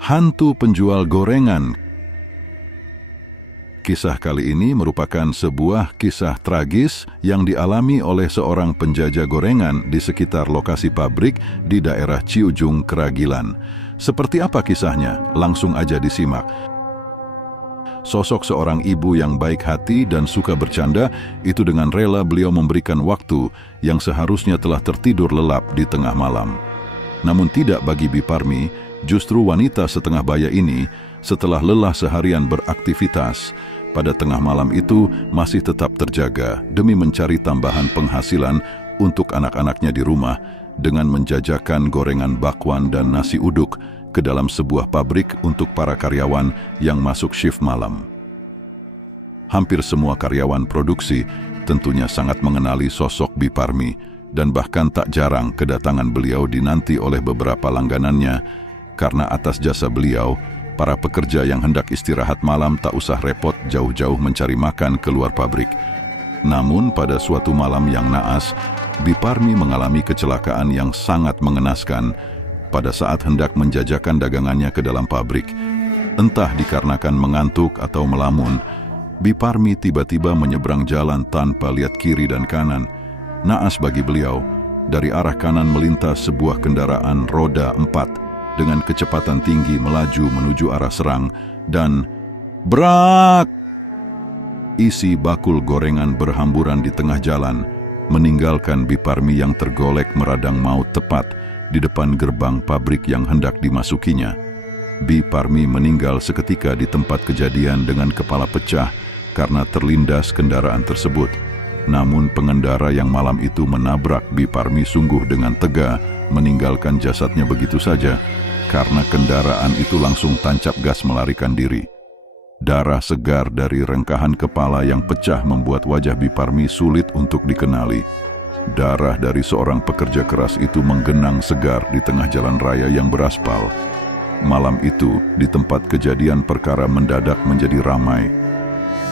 Hantu penjual gorengan. Kisah kali ini merupakan sebuah kisah tragis yang dialami oleh seorang penjajah gorengan di sekitar lokasi pabrik di daerah Ciujung, Keragilan. Seperti apa kisahnya? Langsung aja disimak. Sosok seorang ibu yang baik hati dan suka bercanda, itu dengan rela beliau memberikan waktu yang seharusnya telah tertidur lelap di tengah malam. Namun tidak bagi Biparmi, justru wanita setengah baya ini, setelah lelah seharian beraktivitas, pada tengah malam itu masih tetap terjaga demi mencari tambahan penghasilan untuk anak-anaknya di rumah dengan menjajakan gorengan bakwan dan nasi uduk ke dalam sebuah pabrik untuk para karyawan yang masuk shift malam. Hampir semua karyawan produksi tentunya sangat mengenali sosok Biparmi dan bahkan tak jarang kedatangan beliau dinanti oleh beberapa langganannya karena atas jasa beliau, para pekerja yang hendak istirahat malam tak usah repot jauh-jauh mencari makan keluar pabrik. Namun pada suatu malam yang naas, Biparmi mengalami kecelakaan yang sangat mengenaskan pada saat hendak menjajakan dagangannya ke dalam pabrik. Entah dikarenakan mengantuk atau melamun, Biparmi tiba-tiba menyeberang jalan tanpa lihat kiri dan kanan. Naas bagi beliau, dari arah kanan melintas sebuah kendaraan roda 4 dengan kecepatan tinggi melaju menuju arah Serang dan brak! Isi bakul gorengan berhamburan di tengah jalan, meninggalkan Biparmi yang tergolek meradang maut tepat di depan gerbang pabrik yang hendak dimasukinya. Biparmi meninggal seketika di tempat kejadian dengan kepala pecah karena terlindas kendaraan tersebut. Namun pengendara yang malam itu menabrak Biparmi sungguh dengan tega, meninggalkan jasadnya begitu saja karena kendaraan itu langsung tancap gas melarikan diri. Darah segar dari rengkahan kepala yang pecah membuat wajah Biparmi sulit untuk dikenali. Darah dari seorang pekerja keras itu menggenang segar di tengah jalan raya yang beraspal. Malam itu, di tempat kejadian perkara mendadak menjadi ramai.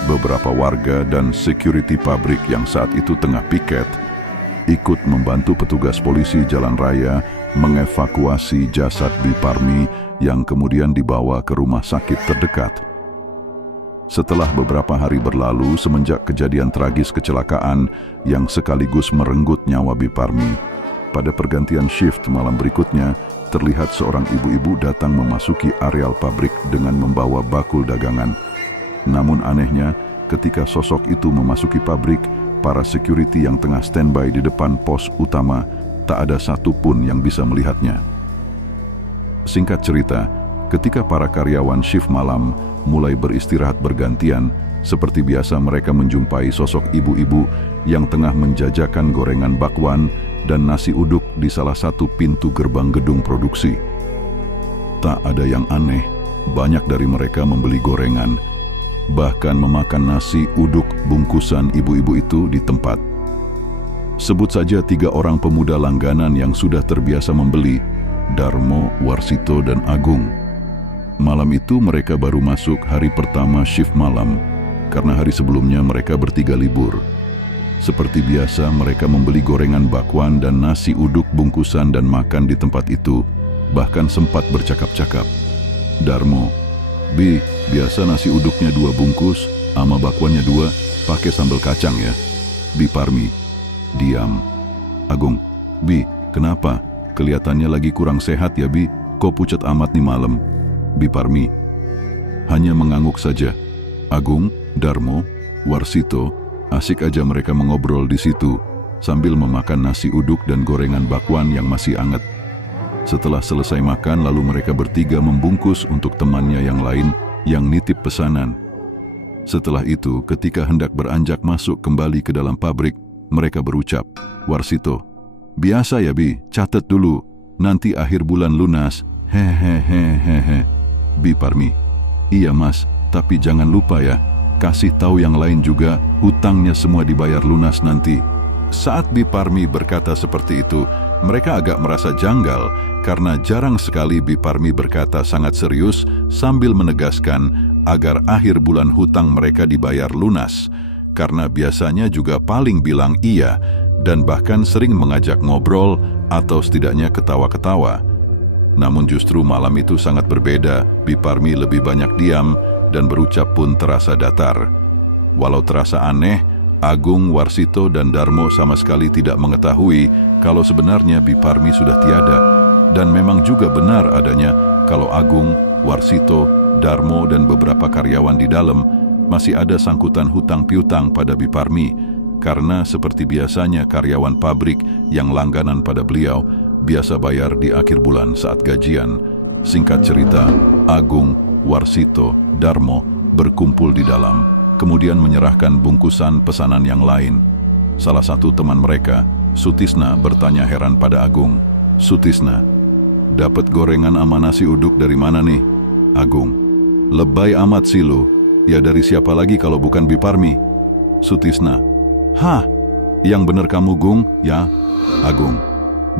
Beberapa warga dan security pabrik yang saat itu tengah piket ikut membantu petugas polisi jalan raya mengevakuasi jasad Biparmi yang kemudian dibawa ke rumah sakit terdekat. Setelah beberapa hari berlalu semenjak kejadian tragis kecelakaan yang sekaligus merenggut nyawa Biparmi, pada pergantian shift malam berikutnya, terlihat seorang ibu-ibu datang memasuki areal pabrik dengan membawa bakul dagangan. Namun anehnya, ketika sosok itu memasuki pabrik, para security yang tengah standby di depan pos utama, tak ada satupun yang bisa melihatnya. Singkat cerita, ketika para karyawan shift malam mulai beristirahat bergantian, seperti biasa mereka menjumpai sosok ibu-ibu yang tengah menjajakan gorengan bakwan dan nasi uduk di salah satu pintu gerbang gedung produksi. Tak ada yang aneh, banyak dari mereka membeli gorengan, bahkan memakan nasi uduk bungkusan ibu-ibu itu di tempat. Sebut saja 3 orang pemuda langganan yang sudah terbiasa membeli, Darmo, Warsito, dan Agung. Malam itu mereka baru masuk hari pertama shift malam, karena hari sebelumnya mereka bertiga libur. Seperti biasa mereka membeli gorengan bakwan dan nasi uduk bungkusan dan makan di tempat itu, bahkan sempat bercakap-cakap. Darmo, Bi, biasa nasi uduknya 2 bungkus, sama bakwannya 2, pakai sambal kacang ya. Biparmi, diam. Agung, Bi, kenapa? Kelihatannya lagi kurang sehat ya Bi, kok pucat amat nih malam? Biparmi hanya mengangguk saja. Agung, Darmo, Warsito, asik aja mereka mengobrol di situ sambil memakan nasi uduk dan gorengan bakwan yang masih anget. Setelah selesai makan, lalu mereka bertiga membungkus untuk temannya yang lain yang nitip pesanan. Setelah itu, ketika hendak beranjak masuk kembali ke dalam pabrik, mereka berucap, Warsito, biasa ya Bi, catat dulu, nanti akhir bulan lunas, hehehehehe. Biparmi, iya mas, tapi jangan lupa ya, kasih tahu yang lain juga, hutangnya semua dibayar lunas nanti. Saat Biparmi berkata seperti itu, mereka agak merasa janggal karena jarang sekali Biparmi berkata sangat serius sambil menegaskan agar akhir bulan hutang mereka dibayar lunas, karena biasanya juga paling bilang iya dan bahkan sering mengajak ngobrol atau setidaknya ketawa-ketawa. Namun justru malam itu sangat berbeda. Biparmi lebih banyak diam dan berucap pun terasa datar. Walau terasa aneh, Agung, Warsito, dan Darmo sama sekali tidak mengetahui kalau sebenarnya Biparmi sudah tiada. Dan memang juga benar adanya kalau Agung, Warsito, Darmo, dan beberapa karyawan di dalam masih ada sangkutan hutang piutang pada Biparmi. Karena seperti biasanya karyawan pabrik yang langganan pada beliau biasa bayar di akhir bulan saat gajian. Singkat cerita, Agung, Warsito, Darmo berkumpul di dalam, kemudian menyerahkan bungkusan pesanan yang lain. Salah satu teman mereka, Sutisna, bertanya heran pada Agung. "Sutisna, dapat gorengan sama nasi uduk dari mana nih?" Agung, "Lebay amat sih lu, ya dari siapa lagi kalau bukan Biparmi?" Sutisna, "Hah, yang bener kamu Gung, ya?" Agung,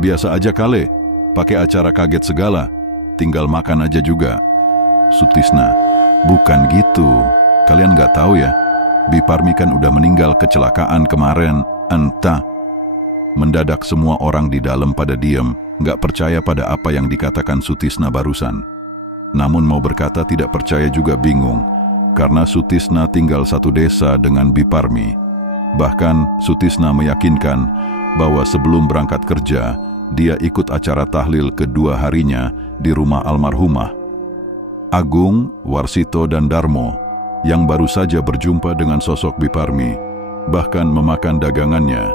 "Biasa aja kale, pakai acara kaget segala, tinggal makan aja juga." Sutisna, "Bukan gitu, kalian nggak tahu ya, Biparmi kan udah meninggal kecelakaan kemarin, entah." Mendadak semua orang di dalam pada diam, nggak percaya pada apa yang dikatakan Sutisna barusan. Namun mau berkata tidak percaya juga bingung, karena Sutisna tinggal satu desa dengan Biparmi. Bahkan Sutisna meyakinkan bahwa sebelum berangkat kerja, dia ikut acara tahlil kedua harinya di rumah almarhumah. Agung, Warsito, dan Darmo yang baru saja berjumpa dengan sosok Biparmi, bahkan memakan dagangannya.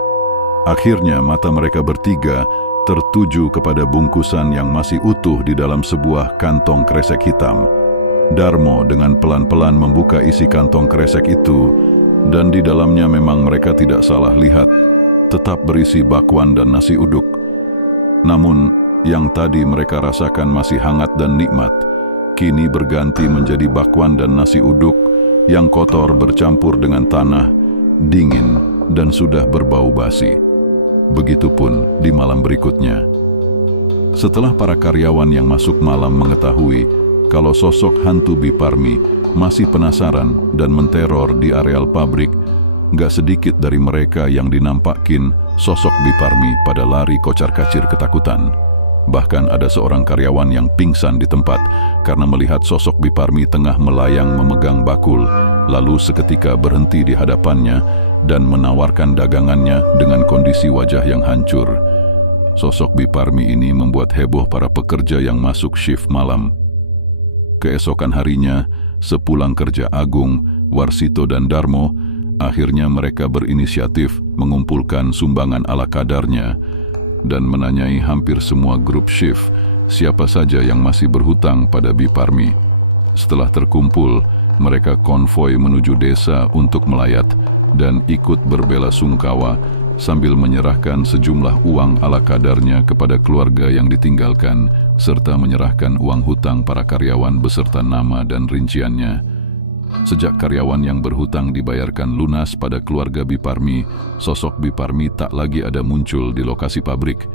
Akhirnya mata mereka bertiga tertuju kepada bungkusan yang masih utuh di dalam sebuah kantong kresek hitam. Darmo dengan pelan-pelan membuka isi kantong kresek itu, dan di dalamnya memang mereka tidak salah lihat, tetap berisi bakwan dan nasi uduk. Namun, yang tadi mereka rasakan masih hangat dan nikmat, kini berganti menjadi bakwan dan nasi uduk yang kotor bercampur dengan tanah, dingin, dan sudah berbau basi. Begitupun di malam berikutnya. Setelah para karyawan yang masuk malam mengetahui kalau sosok hantu Biparmi masih penasaran dan menteror di areal pabrik, gak sedikit dari mereka yang dinampakin sosok Biparmi pada lari kocar-kacir ketakutan. Bahkan ada seorang karyawan yang pingsan di tempat karena melihat sosok Biparmi tengah melayang memegang bakul, lalu seketika berhenti di hadapannya dan menawarkan dagangannya dengan kondisi wajah yang hancur. Sosok Biparmi ini membuat heboh para pekerja yang masuk shift malam. Keesokan harinya, sepulang kerja Agung, Warsito, dan Darmo, akhirnya mereka berinisiatif mengumpulkan sumbangan ala kadarnya dan menanyai hampir semua grup shift siapa saja yang masih berhutang pada Biparmi. Setelah terkumpul, mereka konvoi menuju desa untuk melayat dan ikut berbela sungkawa sambil menyerahkan sejumlah uang ala kadarnya kepada keluarga yang ditinggalkan, serta menyerahkan uang hutang para karyawan beserta nama dan rinciannya. Sejak karyawan yang berhutang dibayarkan lunas pada keluarga Biparmi, sosok Biparmi tak lagi ada muncul di lokasi pabrik.